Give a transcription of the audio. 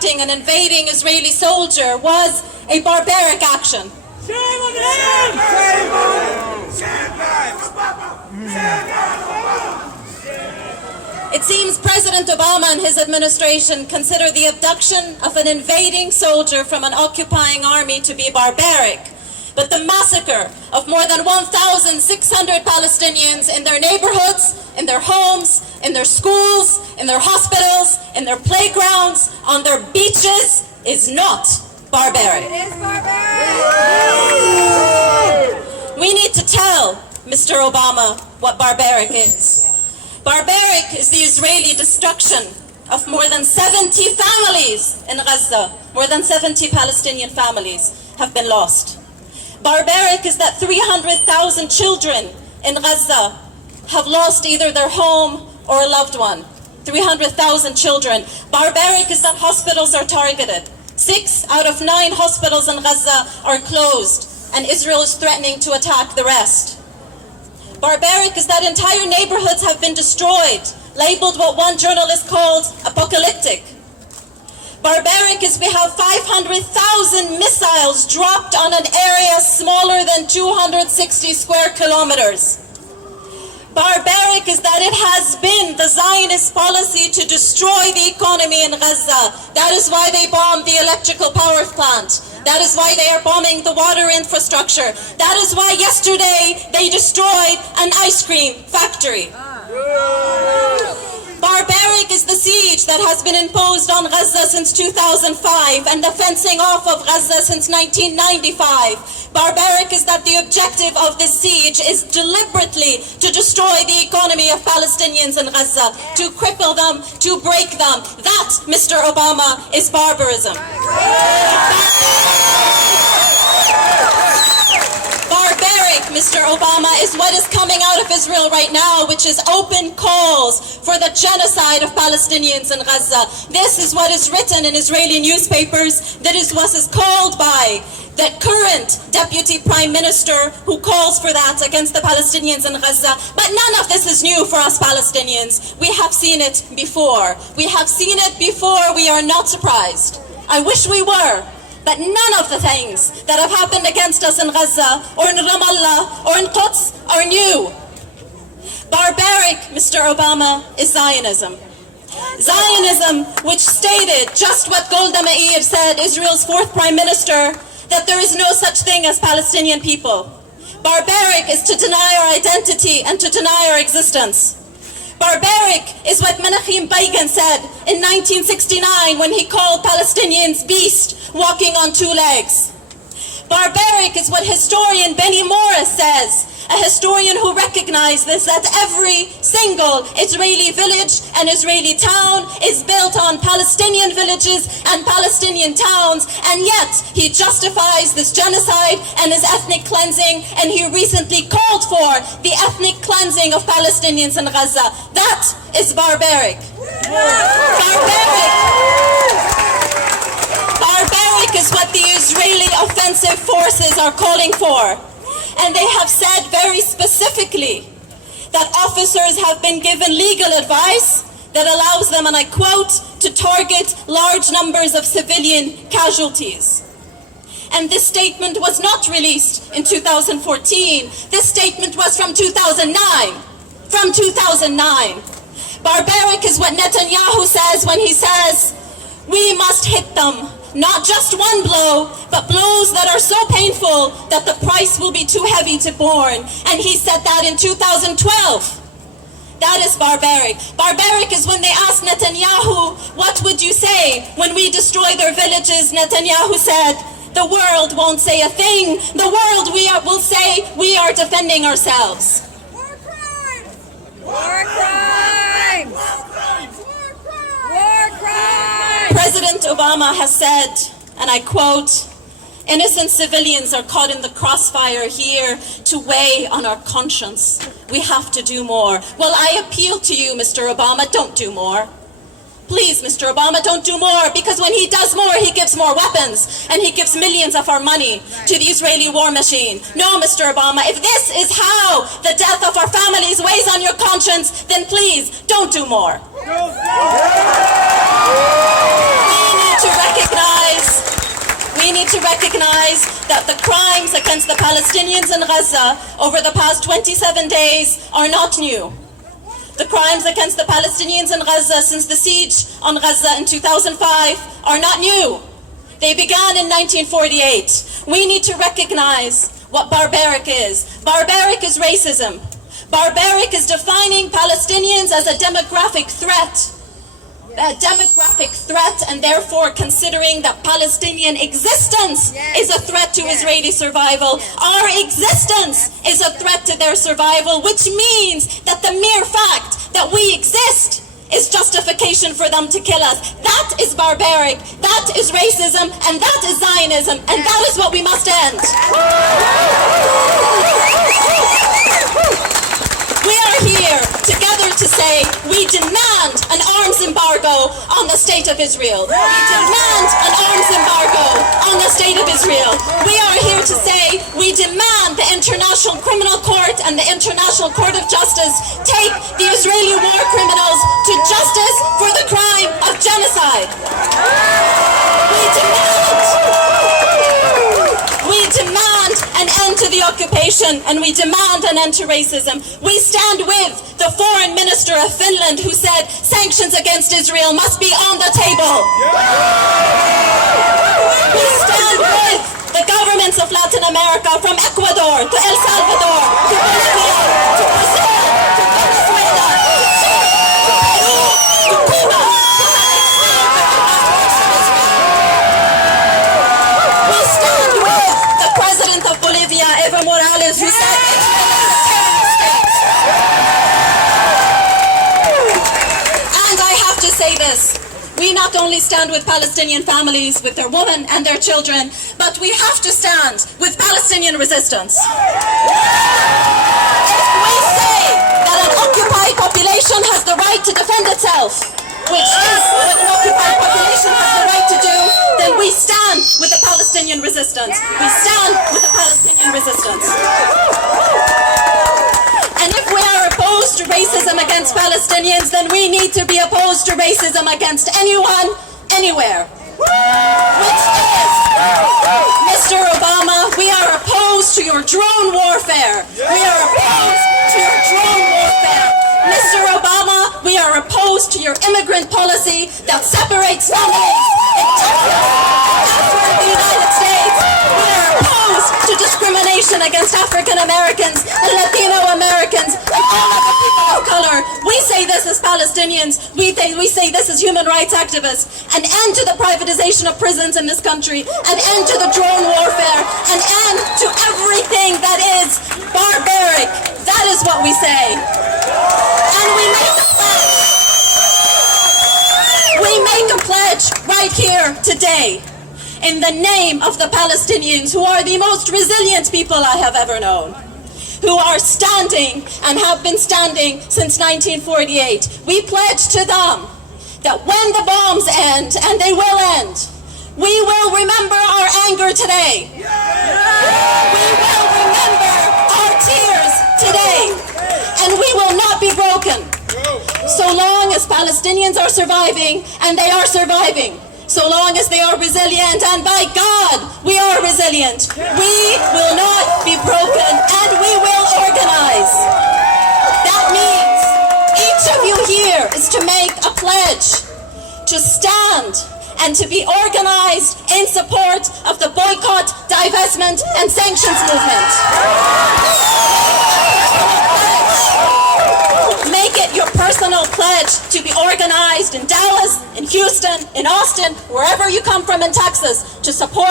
abducting and invading Israeli soldier was a barbaric action. Shame on him! Shame on him! It seems President Obama and his administration consider the abduction of an invading soldier from an occupying army to be barbaric. But the massacre of more than 1,600 Palestinians in their neighborhoods, in their homes, in their schools, in their hospitals, in their playgrounds, on their beaches is not barbaric. It is barbaric! We need to tell Mr. Obama what barbaric is. Barbaric is the Israeli destruction of more than 70 families in Gaza. More than 70 Palestinian families have been lost. Barbaric is that 300,000 children in Gaza have lost either their home or a loved one. 300,000 children. Barbaric is that hospitals are targeted. 6 out of 9 hospitals in Gaza are closed, and Israel is threatening to attack the rest. Barbaric is that entire neighborhoods have been destroyed, labeled what one journalist called apocalyptic. Barbaric is we have 500,000 missiles dropped on an area smaller than 260 square kilometers. Barbaric is that it has been the Zionist policy to destroy the economy in Gaza. That is why they bombed the electrical power plant. That is why they are bombing the water infrastructure. That is why yesterday they destroyed an ice cream factory. Barbaric is the siege that has been imposed on Gaza since 2005 and the fencing off of Gaza since 1995. Barbaric is that the objective of this siege is deliberately to destroy the economy of Palestinians in Gaza, to cripple them, to break them. That, Mr. Obama, is barbarism. Barbaric, Mr. Obama, is what is coming out of Israel right now, which is open calls for the genocide of Palestinians in Gaza. This is what is written in Israeli newspapers. That is what is called by the current Deputy Prime Minister who calls for that against the Palestinians in Gaza. But none of this is new for us Palestinians. We have seen it before. We have seen it before. We are not surprised. I wish we were. But none of the things that have happened against us in Gaza or in Ramallah or in Quds are new. Barbaric, Mr. Obama, is Zionism. Zionism, which stated just what Golda Meir said, Israel's 4th Prime Minister, that there is no such thing as Palestinian people. Barbaric is to deny our identity and to deny our existence. Barbaric is what Menachem Begin said in 1969 when he called Palestinians beasts walking on 2 legs. Barbaric is what historian Benny Morris says, a historian who recognizes that every single Israeli village and Israeli town is built on Palestinian villages and Palestinian towns, and yet he justifies this genocide and his ethnic cleansing, and he recently called for the ethnic cleansing of Palestinians in Gaza. That is barbaric. Barbaric is what the Israeli offensive forces are calling for. And they have said very specifically that officers have been given legal advice that allows them, and I quote, to target large numbers of civilian casualties. And this statement was not released in 2014. This statement was from 2009. From 2009. Barbaric is what Netanyahu says when he says, we must hit them. Not just one blow, but blows that are so painful that the price will be too heavy to borne. And he said that in 2012. That is barbaric. Barbaric is when they asked Netanyahu, what would you say when we destroy their villages? Netanyahu said, the world won't say a thing. The world will say we are defending ourselves. War crimes! War crimes! War crimes! President Obama has said, and I quote, innocent civilians are caught in the crossfire here to weigh on our conscience. We have to do more. Well, I appeal to you, Mr. Obama, don't do more. Please, Mr. Obama, don't do more, because when he does more, he gives more weapons, and he gives millions of our money to the Israeli war machine. No, Mr. Obama, if this is how the death of our families weighs on your conscience, then please, don't do more. We need to recognize that the crimes against the Palestinians in Gaza over the past 27 days are not new. The crimes against the Palestinians in Gaza since the siege on Gaza in 2005 are not new. They began in 1948. We need to recognize what barbaric is. Barbaric is racism. Barbaric is defining Palestinians as a demographic threat. And therefore considering that Palestinian existence is a threat to Israeli survival. Our existence is a threat to their survival, which means that the mere fact that we exist is justification for them to kill us. That is barbaric, that is racism, and that is Zionism, and that is what we must end. We are here together to say we demand an arms embargo on the state of Israel. We demand an arms embargo on the state of Israel. We are here to say we demand the International Criminal Court and the International Court of Justice take the Israeli war criminals to justice for the crime of genocide. We demand an end to the occupation, and we demand an end to racism. We stand with the foreign minister of Finland who said sanctions against Israel must be on the table. We stand with the governments of Latin America, from Ecuador to El Salvador to Bolivia to Brazil to Venezuela to Chile to Peru to Cuba. We stand with the president of Bolivia, Evo Morales, who said say this. We not only stand with Palestinian families, with their women and their children, but we have to stand with Palestinian resistance. If we say that an occupied population has the right to defend itself, which is what an occupied population has the right to do, then we stand with the Palestinian resistance. We stand with the Palestinian resistance. And if we are opposed to racism against Palestinians, then we need to be opposed to racism against anyone, anywhere. Which is, Mr. Obama, we are opposed to your drone warfare. We are opposed to your drone warfare. Mr. Obama, we are opposed to your immigrant policy that separates families in Texas and the United States. We are opposed to discrimination against African Americans and Latino Americans and all other people of color. We say this as Palestinians. We say this as human rights activists. An end to the privatization of prisons in this country. An end to the drone warfare. An end to everything that is barbaric. That is what we say. And we make a pledge right here today in the name of the Palestinians, who are the most resilient people I have ever known, who are standing and have been standing since 1948. We pledge to them that when the bombs end, and they will end, we will remember our anger today. We will remember our tears today. And we will not be broken. So long as Palestinians are surviving, and they are surviving, so long as they are resilient, and by God, we are resilient, we will not be broken, and we will organize. That means each of you here is to make a pledge to stand and to be organized in support of the boycott, divestment, and sanctions movement. Make it your personal pledge to be organized in Dallas, in Houston, in Austin, wherever you come from in Texas, to support